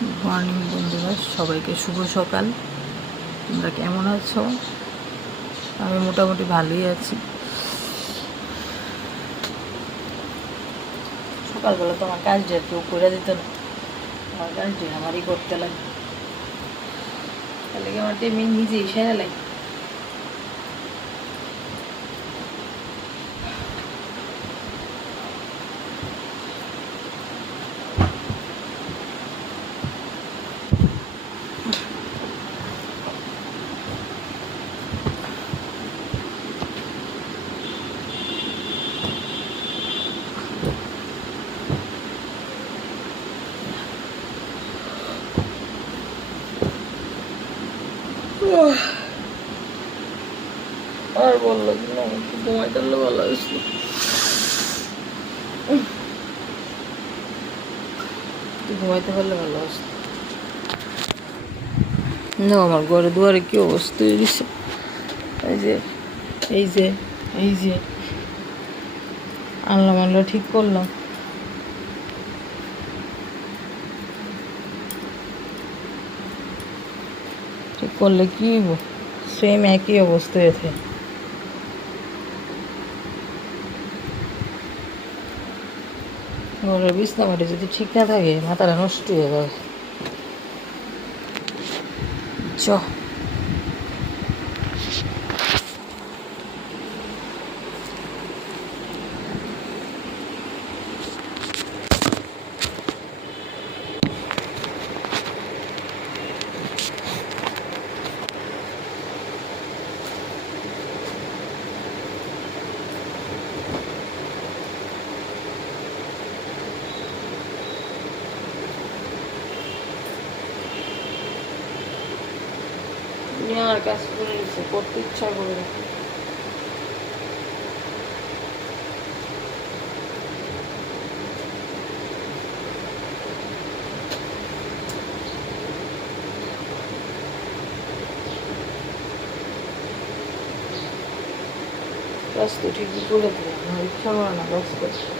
Good morning বন্ধুরা, সবাইকে শুভ সকাল। তোমরা কেমন আছো? আমি মোটামুটি ভালোই আছি। সকালবেলা তো আমার কাজ কেউ করে দিত না, আমার কাজ আমারই করতে লাগে। তাহলে কি আমার টেবিল নিজেই সেরে লাগে। আর বললো কি না, একটু ঘুমাইতে পারলে ভালো আসলো। ঘুমাইতে পারলে ভালো আসলো না। আমার ঘরে দুয়ারে কি অবস্থা হয়ে গেছে। এই যে এই যে এই যে আনলাম ঠিক করলাম। ঠিক করলে কি হইব? সেম একই অবস্থা হয়েছে। ঘরের বিছনামাটি যদি ঠিক না থাকে, মাথাটা নষ্ট হয়ে যাবে। চ আর কাজ করে গেছে, করতে ইচ্ছা করে না। কাজ তো ঠিকই করে দেবে, আমার ইচ্ছা করে না কাজ করতে।